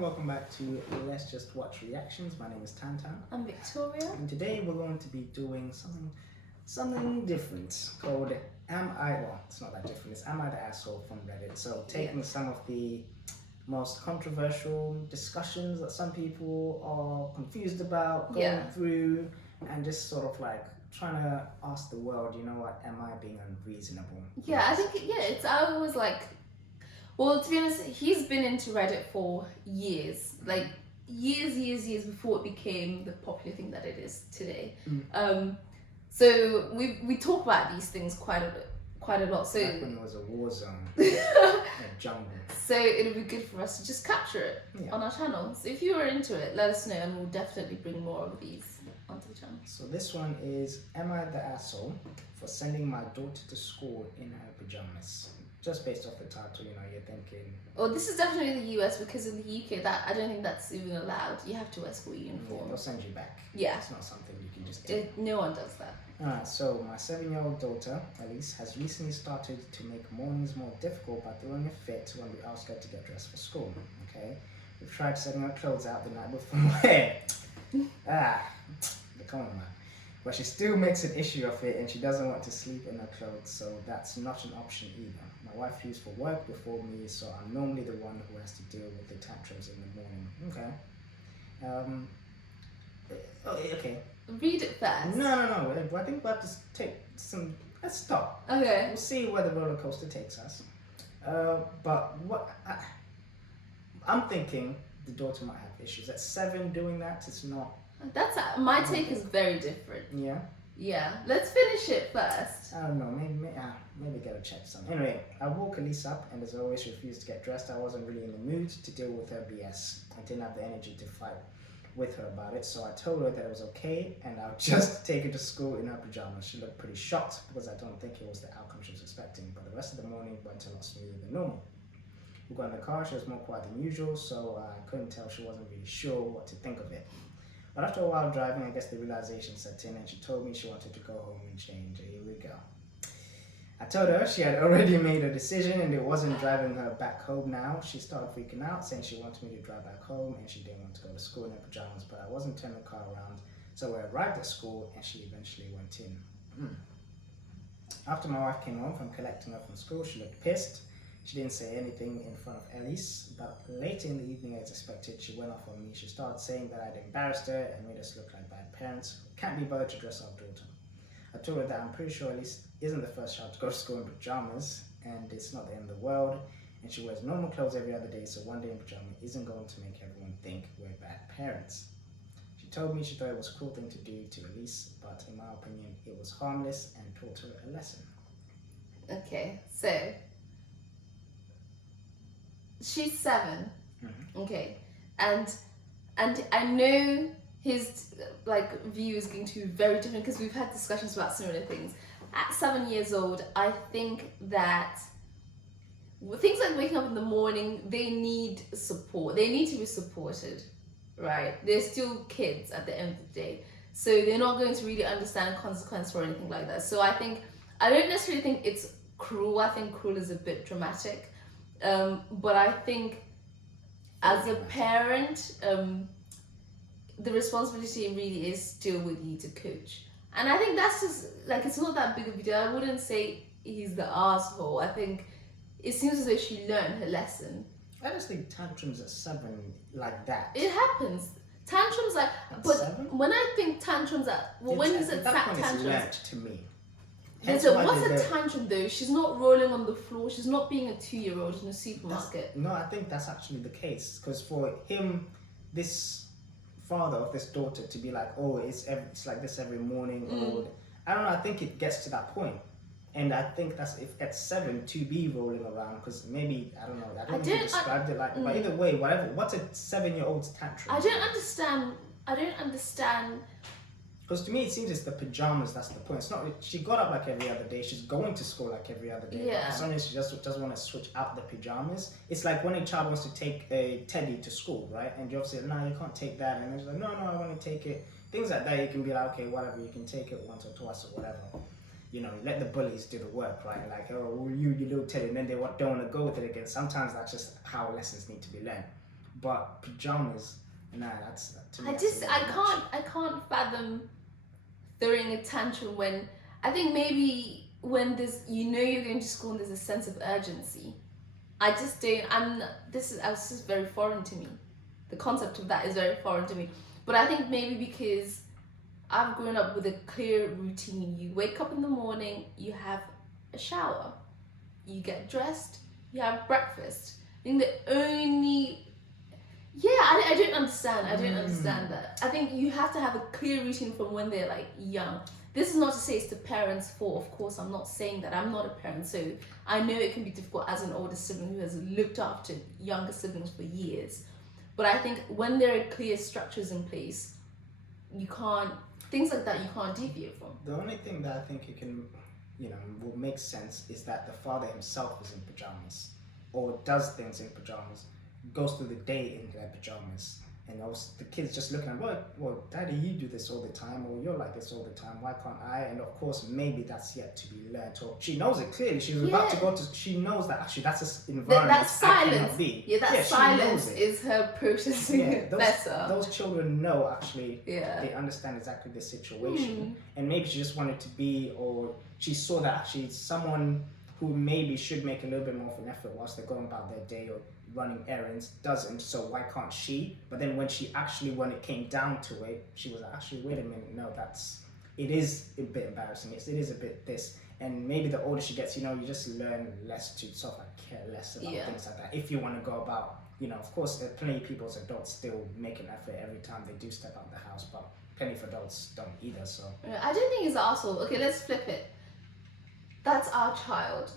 Welcome back to Let's Just Watch Reactions. My name is Tantan. I'm Victoria. And today we're going to be doing something different called it's not that different, it's Am I the Asshole from Reddit. So taking some of the most controversial discussions that some people are confused about, going through, and just sort of like trying to ask the world, you know what, am I being unreasonable? I think, I was like, well, to be honest, he's been into Reddit for years, like years before it became the popular thing that it is today. So we talk about these things quite a lot. So back when it was a war zone, a jungle. So it'll be good for us to just capture it on our channel. So if you are into it, let us know, and we'll definitely bring more of these onto the channel. So this one is, am I the asshole for sending my daughter to school in her pajamas? Just based off the title, you're thinking... Well, this is definitely the US, because in the UK, I don't think that's even allowed. You have to wear school uniform. Yeah, they'll send you back. Yeah. It's not something you can just do. No one does that. Alright, so my 7-year-old daughter, Elise, has recently started to make mornings more difficult by throwing a fit when we ask her to get dressed for school, okay? We've tried setting her clothes out the night before. Come on, man. But she still makes an issue of it, and she doesn't want to sleep in her clothes, so that's not an option either. My wife leaves for work before me, so I'm normally the one who has to deal with the tantrums in the morning. Okay. Okay. Read it first. No. I think we'll have to take some... Let's stop. Okay. We'll see where the roller coaster takes us. But what... I'm thinking the daughter might have issues. At 7 doing that, it's not... That's my take is very different. Yeah? Yeah. Let's finish it first. I don't know, maybe get her checked something. Anyway, I woke Elise up and as always refused to get dressed. I wasn't really in the mood to deal with her BS. I didn't have the energy to fight with her about it, so I told her that it was okay and I'll just take her to school in her pajamas. She looked pretty shocked because I don't think it was the outcome she was expecting, but the rest of the morning went a lot smoother than normal. We got in the car, she was more quiet than usual, so I couldn't tell she wasn't really sure what to think of it. But after a while driving, I guess the realization set in and she told me she wanted to go home and change. Here we go. I told her she had already made a decision and it wasn't driving her back home now. She started freaking out, saying she wanted me to drive back home and she didn't want to go to school in her pajamas, but I wasn't turning the car around. So we arrived at school and she eventually went in. After my wife came home from collecting her from school, she looked pissed. She didn't say anything in front of Elise, but later in the evening, as expected, she went off on me. She started saying that I'd embarrassed her and made us look like bad parents who can't be bothered to dress our daughter. I told her that I'm pretty sure Elise isn't the first child to go to school in pajamas, and it's not the end of the world, and she wears normal clothes every other day, so one day in pajamas isn't going to make everyone think we're bad parents. She told me she thought it was a cool thing to do to Elise, but in my opinion, it was harmless and taught her a lesson. Okay, so... she's 7, okay, and I know his view is going to be very different because we've had discussions about similar things. At 7 years old, I think that things like waking up in the morning, they need support. They need to be supported, right? They're still kids at the end of the day, so they're not going to really understand consequence or anything like that. So I don't necessarily think it's cruel. I think cruel is a bit dramatic. But I think as a parent, the responsibility really is still with you to coach. And I think that's just, it's not that big of a deal. I wouldn't say he's the asshole. I think it seems as though she learned her lesson. I just think tantrums at 7 like that. It happens. Tantrums at 7? When I think tantrums when you said tantrums. Learned to me. What's a tantrum though? She's not rolling on the floor. She's not being a 2-year-old in a supermarket. No, I think that's actually the case. Because for him, this father of this daughter to be like, oh, it's like this every morning. Or I don't know. I think it gets to that point. And I think that's if at 7 to be rolling around, because maybe, I don't know. I don't know if you described it like, but either way, whatever. What's a 7-year-old's tantrum? I don't understand. Because to me, it seems it's the pajamas that's the point. It's not. She got up like every other day. She's going to school like every other day. Yeah. For some reason, she just doesn't want to switch out the pajamas. It's like when a child wants to take a teddy to school, right? And you obviously, no, you can't take that. And then she's like, no, I want to take it. Things like that, you can be like, okay, whatever. You can take it once or twice or whatever. Let the bullies do the work, right? Like, oh, you little teddy. And then they don't want to go with it again. Sometimes that's just how lessons need to be learned. But pajamas, nah, that's to me. I can't fathom throwing a tantrum when I think maybe when there's you're going to school and there's a sense of urgency. I just don't. This is just very foreign to me. The concept of that is very foreign to me. But I think maybe because I've grown up with a clear routine. You wake up in the morning, you have a shower, you get dressed, you have breakfast. I think the only I don't understand. I don't understand that. I think you have to have a clear routine from when they're like young. This is not to say it's the parents' fault. Of course, I'm not saying that. I'm not a parent, so I know it can be difficult as an older sibling who has looked after younger siblings for years. But I think when there are clear structures in place, you can't, things like that you can't deviate from. The only thing that I think you can, will make sense is that the father himself is in pajamas or does things in pajamas, goes through the day in their pajamas, and the kids just looking at, well, Daddy, you do this all the time, or you're like this all the time, why can't I? And of course, maybe that's yet to be learned, or she knows it clearly. She's about to go to. She knows that actually that's an environment. That silence, silence is her processing it better. Those children know actually. Yeah. They understand exactly the situation, and maybe she just wanted to be, or she saw that actually someone who maybe should make a little bit more of an effort whilst they're going about their day or running errands doesn't, so why can't she? But then when it came down to it, she was like, actually, wait a minute, no, it is a bit embarrassing, it is a bit this, and maybe the older she gets, you just learn less to sort of like care less about things like that. If you want to go about, of course, there are plenty of people as adults still make an effort every time they do step out the house, but plenty of adults don't either, so. I don't think it's also, okay, let's flip it. That's our child.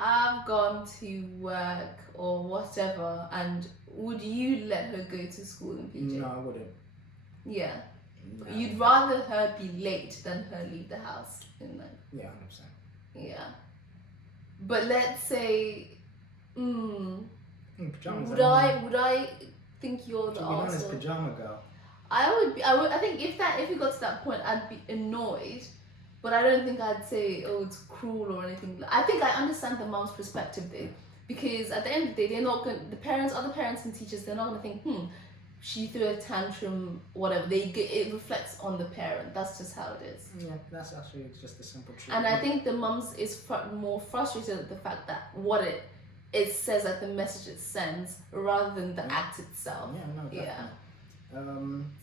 I've gone to work or whatever, and would you let her go to school in PJ? No, I wouldn't. Yeah. No. You'd rather her be late than her leave the house in like. Yeah, 100%. Yeah. But let's say, pajamas, would I think you're the arsehole? To be honest, pajama girl. I think if it got to that point, I'd be annoyed. But I don't think I'd say, it's cruel or anything. I think I understand the mom's perspective though, because at the end of the day, they're not going. Other parents and teachers, they're not going to think, she threw a tantrum, whatever. It reflects on the parent. That's just how it is. Yeah, that's actually just a simple truth. And I think the mums is more frustrated at the fact that what it says, like the message it sends, rather than the act itself. Yeah, no, definitely. Yeah.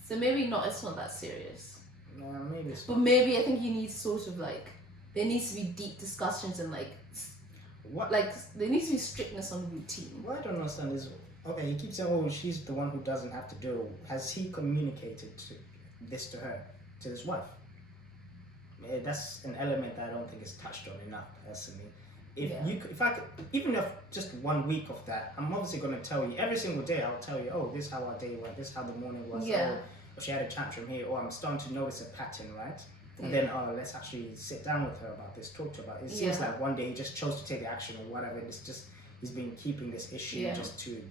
So maybe it's not that serious. Maybe. But maybe I think you need sort of like, there needs to be deep discussions and there needs to be strictness on routine. What I don't understand is, okay, he keeps saying, she's the one who doesn't have to do it. Has he communicated this to her, to his wife? That's an element that I don't think is touched on enough, personally. Even if just 1 week of that, I'm obviously going to tell you, every single day I'll tell you, this is how our day went, this is how the morning was. Yeah. Or she had a tantrum here, or I'm starting to notice a pattern, right? And then, let's actually sit down with her about this, talk to her about it. It seems like one day he just chose to take the action or whatever, and he's been keeping this issue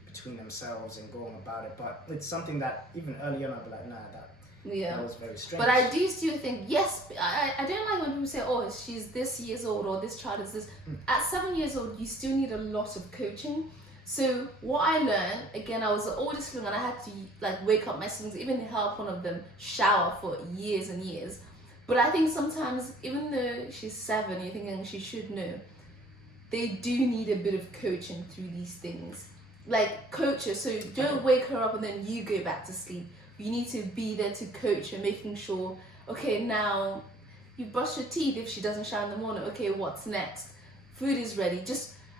between themselves and going about it. But it's something that even early on I'd be like, that was very strange. But I do still think, yes, I don't like when people say, she's this years old or this child is this. At 7 years old, you still need a lot of coaching. So what I learned, again, I was the oldest sibling and I had to wake up my siblings, even help one of them shower for years and years. But I think sometimes, even though she's 7, you're thinking she should know, they do need a bit of coaching through these things. Like, coach her, so don't wake her up and then you go back to sleep. You need to be there to coach her, making sure, okay, now you brush your teeth if she doesn't shower in the morning. Okay, what's next? Food is ready.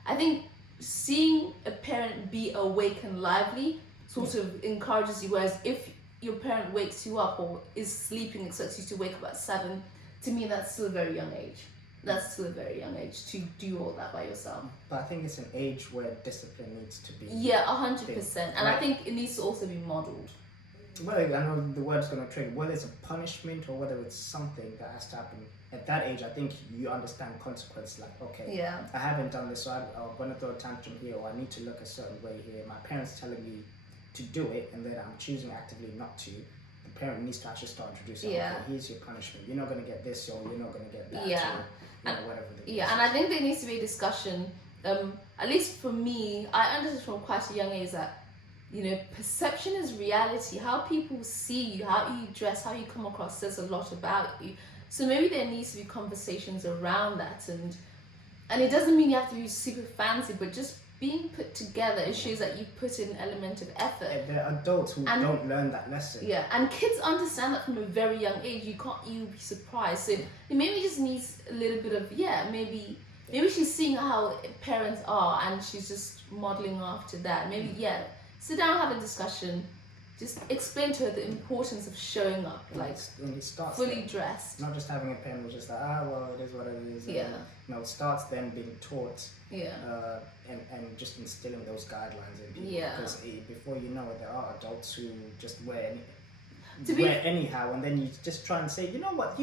I think seeing a parent be awake and lively sort of encourages you, whereas if your parent wakes you up or is sleeping, expects you to wake up at 7, to me that's still a very young age. That's still a very young age to do all that by yourself. But I think it's an age where discipline needs to be. Yeah, 100%. And I think it needs to also be modelled. Well, I know the word's going to trigger, whether it's a punishment or whether it's something that has to happen. At that age, I think you understand consequence. Like, okay, I haven't done this, so I'm going to throw a tantrum here, or I need to look a certain way here. My parents telling me to do it, and then I'm choosing actively not to. The parent needs to actually start introducing, okay, here's your punishment. You're not going to get this, or you're not going to get that. Or, whatever. And I think there needs to be a discussion. At least for me, I understood from quite a young age that perception is reality. How people see you, how you dress, how you come across says a lot about you. So maybe there needs to be conversations around that, and it doesn't mean you have to be super fancy, but just being put together, it shows that you put in an element of effort. There are adults who don't learn that lesson. Yeah, and kids understand that from a very young age. You'll be surprised. So maybe just needs a little bit of maybe she's seeing how parents are and she's just modeling after that. Maybe sit down, have a discussion. Just explain to her the importance of showing up, and it starts fully then. dressed. Not just having a pen, which is like, well, it is what it is. It starts then being taught. And just instilling those guidelines in people. Because before you know it, there are adults who just wear anyhow, and then you just try and say, you know what,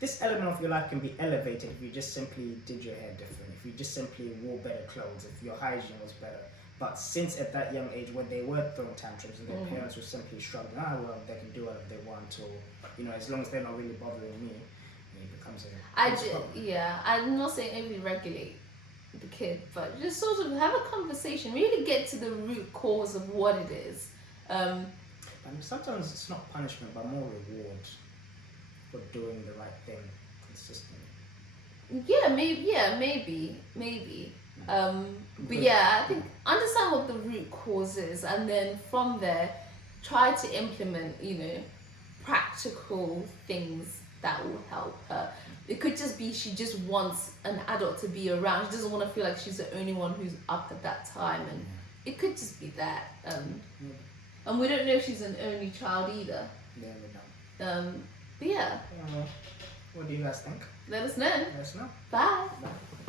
this element of your life can be elevated if you just simply did your hair different, if you just simply wore better clothes, if your hygiene was better. But since at that young age, when they were throwing tantrums and their parents were simply struggling, well, they can do whatever they want, or as long as they're not really bothering me, it becomes a problem. I'm not saying only regulate the kid, but just sort of have a conversation, really get to the root cause of what it is. And sometimes it's not punishment, but more reward for doing the right thing consistently. Maybe. But I think understand what the root cause is, and then from there, try to implement, practical things that will help her. It could just be she just wants an adult to be around. She doesn't want to feel like she's the only one who's up at that time, and it could just be that. And we don't know if she's an only child either. Yeah, we don't. But What do you guys think? Let us know. Let us know. Bye. Bye.